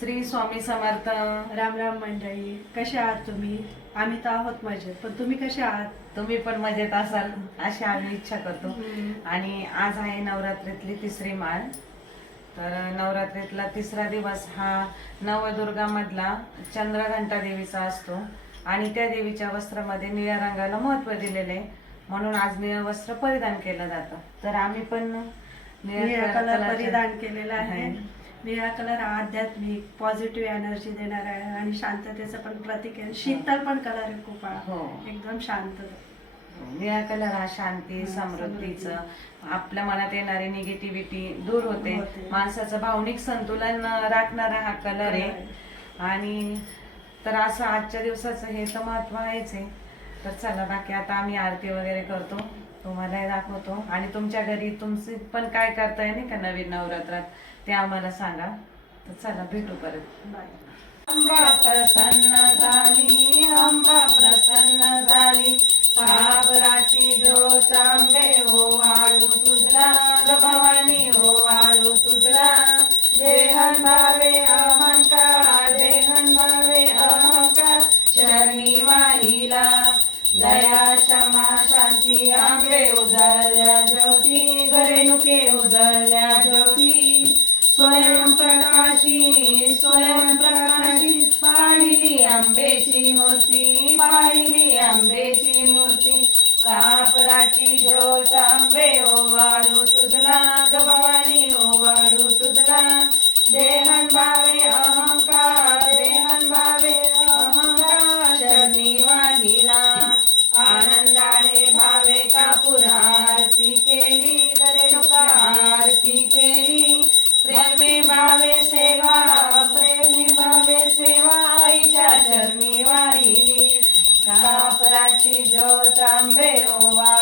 श्री स्वामी समर्थ. राम राम मंडळी कसे आहात तुम्ही? आम्ही तर आहोत मजेत पण तुम्ही कसे आहात? तुम्ही पण मजेत असाल अशी आम्ही इच्छा करतो. आणि आज आहे नवरात्रीतली तिसरी माळ. तर नवरात्रीतला तिसरा दिवस हा नवदुर्गामधला चंद्रघंटा देवीचा असतो. आणि त्या देवीच्या वस्त्रामध्ये निळ्या रंगाला महत्त्व दिलेले आहे. म्हणून आज निळं वस्त्र परिधान केलं जातं. तर आम्ही पण निळा कलर परिधान केलेला आहे. आहे. निळा कलर हा आध्यात्मिक पॉझिटिव्ह एनर्जी देणार आहे आणि शांततेचं पण प्रतीक आहे. शीतल पण कलर आहे खूप हा. हो. एकदम शांत. निळा कलर हा शांती हं, समृद्धीचं. आपल्या मनात येणारी निगेटिव्हिटी दूर होते. होते. माणसाचं भावनिक संतुलन राखणारा हा कलर आहे. आणि तर असं आजच्या दिवसाचं हे तर महत्त्व आहेच आहे. तर चला बाकी आता आम्ही आरती वगैरे करतो. तुम्हालाही दाखवतो. आणि तुमच्या घरी तुमचे पण काय करताय नाही का नवीन नवरात्रात ते आम्हाला सांगा. तर चला भेटू परत. अंबा प्रसन्न झाली अंबा प्रसन्न झाली. काबराची ज्योत आंबे हो वाळू तुझला ग भवानी हो वाळू तुझला. देहन भावे अहंकार देहन भावे अहंकार. चरणी वाहिला दया क्षमा शांती आंबे उजळल्या ज्योती घरेणुके उजळल्या ज्योती. स्वयं प्रकाशी स्वयं प्रकाशी पाहिली आंबेची मूर्ती पाहिली आंबेची मूर्ती. कापराची ज्योत आंबे ओ ओवाळू तुझला ग वाहिली कापराची ज्योत आंबे ओवाळू तुझला ग भवानी